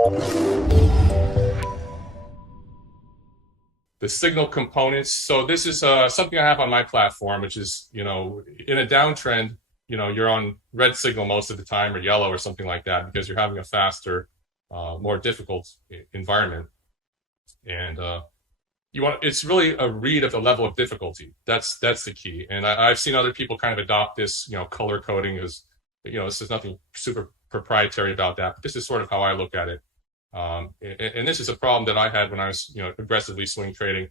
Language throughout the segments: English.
The signal components. So this is something I have on my platform, which is, in a downtrend, you're on red signal most of the time, or yellow or something like that, because you're having a faster, more difficult environment. And it's really a read of the level of difficulty. That's the key. And I've seen other people kind of adopt this, color coding as, this is nothing super proprietary about that, but this is sort of how I look at it. And this is a problem that I had when I was, aggressively swing trading,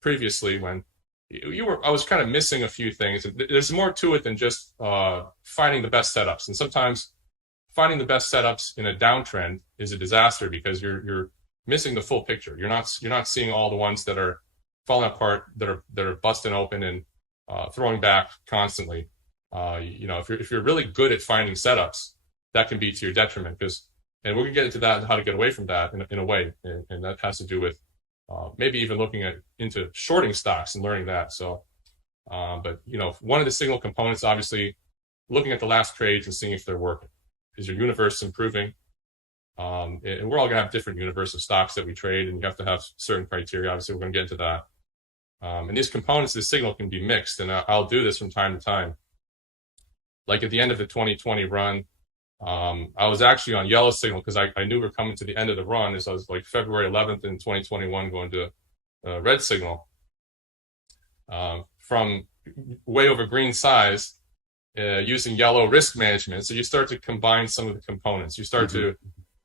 previously, when I was kind of missing a few things. There's more to it than just finding the best setups. And sometimes finding the best setups in a downtrend is a disaster, because you're missing the full picture. You're not seeing all the ones that are falling apart, that are busting open and throwing back constantly. If you're really good at finding setups, that can be to your detriment, and we're gonna get into that and how to get away from that in a way, and that has to do with maybe even looking into shorting stocks and learning that. So, but one of the signal components, obviously, looking at the last trades and seeing if they're working. Is your universe improving? And we're all gonna have different universe of stocks that we trade, and you have to have certain criteria. Obviously, we're gonna get into that. And these components of the signal can be mixed, and I'll do this from time to time. Like at the end of the 2020 run, I was actually on yellow signal because I knew we were coming to the end of the run. As I was like February 11th in 2021 going to red signal, from way over green size, using yellow risk management. So you start to combine some of the components. You start to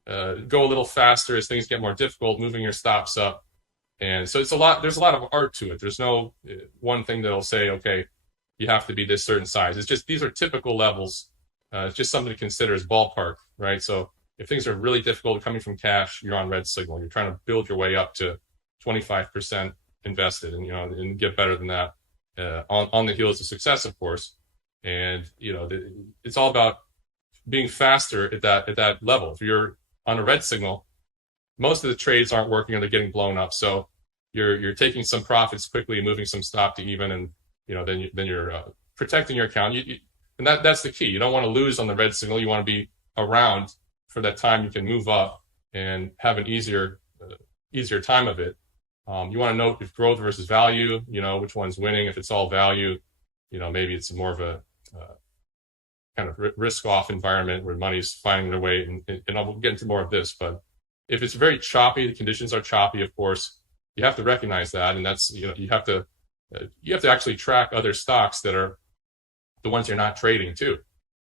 go a little faster as things get more difficult, moving your stops up. And so there's a lot of art to it. There's no one thing that'll say, okay, you have to be this certain size. It's just, these are typical levels. It's just something to consider as ballpark, right? So if things are really difficult coming from cash, you're on red signal. You're trying to build your way up to 25% invested, and get better than that on the heels of success, of course. And it's all about being faster at that level. If you're on a red signal, most of the trades aren't working, or they're getting blown up. So you're taking some profits quickly, moving some stop to even, and then you're protecting your account. And that's the key. You don't want to lose on the red signal. You want to be around for that time you can move up and have an easier time of it. You want to know if growth versus value, which one's winning. If it's all value, maybe it's more of a kind of risk-off environment where money's finding their way. And I'll get into more of this. But if it's very choppy, the conditions are choppy, of course, you have to recognize that. And that's, you have to actually track other stocks that are the ones you're not trading too,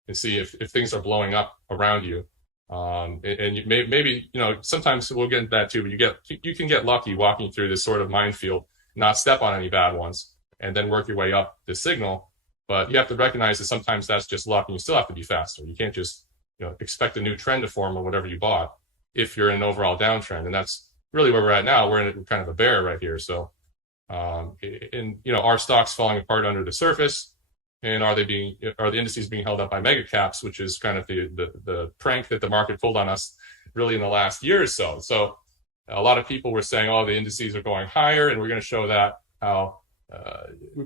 and see if things are blowing up around you. And you maybe, sometimes we'll get into that too, but you can get lucky walking through this sort of minefield, not step on any bad ones, and then work your way up the signal. But you have to recognize that sometimes that's just luck, and you still have to be faster. You can't just, expect a new trend to form on whatever you bought if you're in an overall downtrend. And that's really where we're at now. We're in kind of a bear right here. So, our stocks falling apart under the surface. And are the indices being held up by mega caps, which is kind of the prank that the market pulled on us really in the last year or so. So a lot of people were saying, oh, the indices are going higher, and we're going to show that how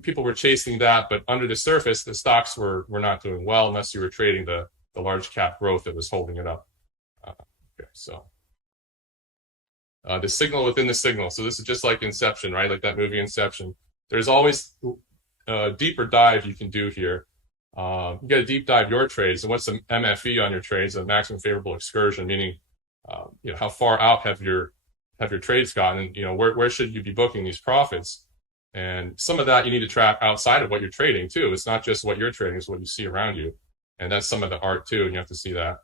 people were chasing that, but under the surface, the stocks were not doing well unless you were trading the large cap growth that was holding it up. So the signal within the signal. So this is just like Inception, right? Like that movie Inception. There's always a deeper dive you can do here. You got to deep dive your trades. And what's the MFE on your trades? A maximum favorable excursion, meaning how far out have your trades gotten, and where should you be booking these profits? And some of that you need to track outside of what you're trading too. It's not just what you're trading; it's what you see around you, and that's some of the art too. And you have to see that.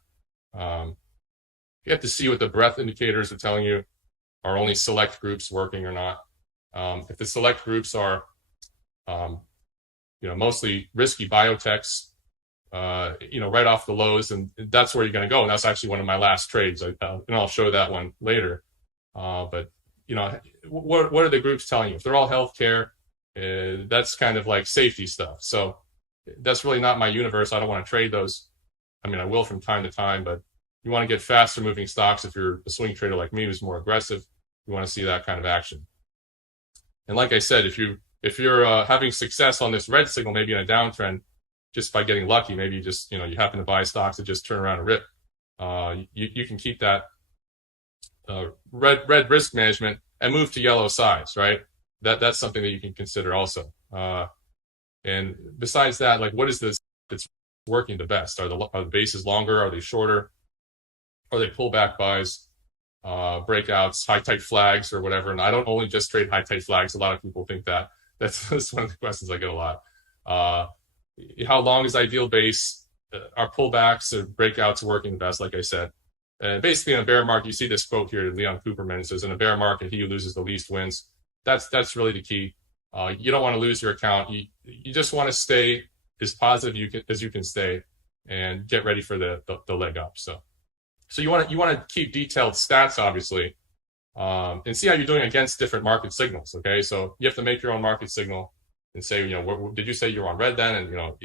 You have to see what the breadth indicators are telling you. Are only select groups working or not? If the select groups are mostly risky biotechs, right off the lows, and that's where you're going to go. And that's actually one of my last trades, and I'll show that one later. But what are the groups telling you? If they're all healthcare, that's kind of like safety stuff. So that's really not my universe. I don't want to trade those. I mean, I will from time to time, but you want to get faster moving stocks. If you're a swing trader like me who's more aggressive, you want to see that kind of action. And like I said, if you're having success on this red signal, maybe in a downtrend, just by getting lucky, maybe you just, you happen to buy stocks that just turn around and rip. you can keep that red risk management and move to yellow size, right? That's something that you can consider also. And besides that, like, what is this that's working the best? Are the bases longer? Are they shorter? Are they pullback buys, breakouts, high tight flags, or whatever? And I don't only just trade high tight flags. A lot of people think that. That's one of the questions I get a lot. How long is ideal base? Are pullbacks or breakouts working the best? Like I said, basically in a bear market, you see this quote here, Leon Cooperman says, in a bear market, he who loses the least wins. That's really the key. You don't want to lose your account. You just want to stay as positive as you can stay, and get ready for the leg up. So you want to keep detailed stats, obviously, and see how you're doing against different market signals. Okay, so you have to make your own market signal and say, did you say you're on red then? And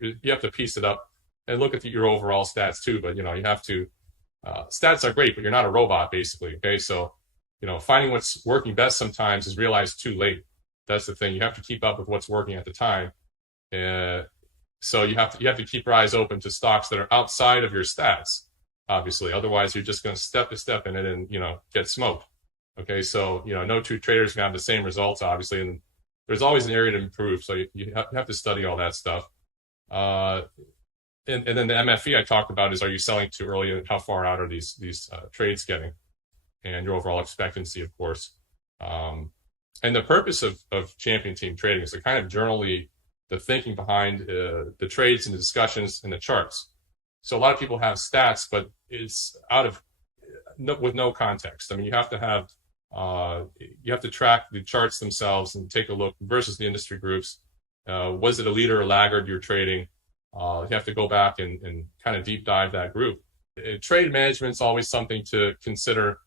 you have to piece it up and look at your overall stats too. But you have to. Stats are great, but you're not a robot, basically. Okay, so finding what's working best sometimes is realized too late. That's the thing. You have to keep up with what's working at the time. So you have to keep your eyes open to stocks that are outside of your stats, obviously. Otherwise, you're just going to step in it and get smoked. Okay, so no two traders can have the same results, obviously, and there's always an area to improve. So you have to study all that stuff. And then the MFE I talked about is, are you selling too early, and how far out are these trades getting, and your overall expectancy, of course. And the purpose of champion team trading is to kind of journal the thinking behind the trades and the discussions and the charts. So a lot of people have stats, but it's with no context. I mean, you have to track the charts themselves and take a look versus the industry groups. Was it a leader or laggard you're trading? You have to go back and kind of deep dive that group. Trade management is always something to consider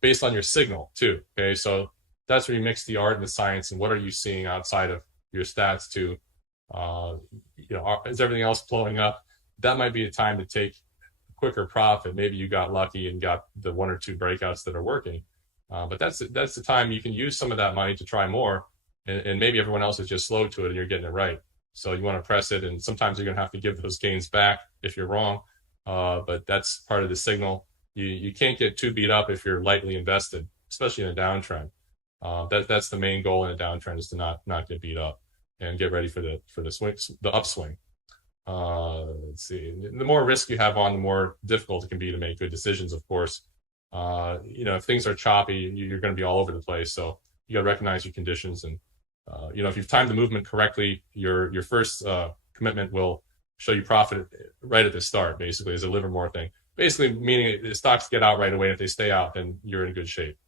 based on your signal too. Okay, so that's where you mix the art and the science, and what are you seeing outside of your stats too. Is everything else blowing up? That might be a time to take a quicker profit. Maybe you got lucky and got the one or two breakouts that are working. But that's the time you can use some of that money to try more, and maybe everyone else is just slow to it and you're getting it right. So you want to press it, and sometimes you're going to have to give those gains back if you're wrong. But that's part of the signal. You can't get too beat up if you're lightly invested, especially in a downtrend. That's the main goal in a downtrend, is to not get beat up and get ready for the swing, the upswing. Let's see. The more risk you have on, the more difficult it can be to make good decisions, of course. If things are choppy, you're going to be all over the place. So you got to recognize your conditions, and if you've timed the movement correctly, your first commitment will show you profit right at the start. Basically, is a Livermore thing. Basically, meaning the stocks get out right away. If they stay out, then you're in good shape.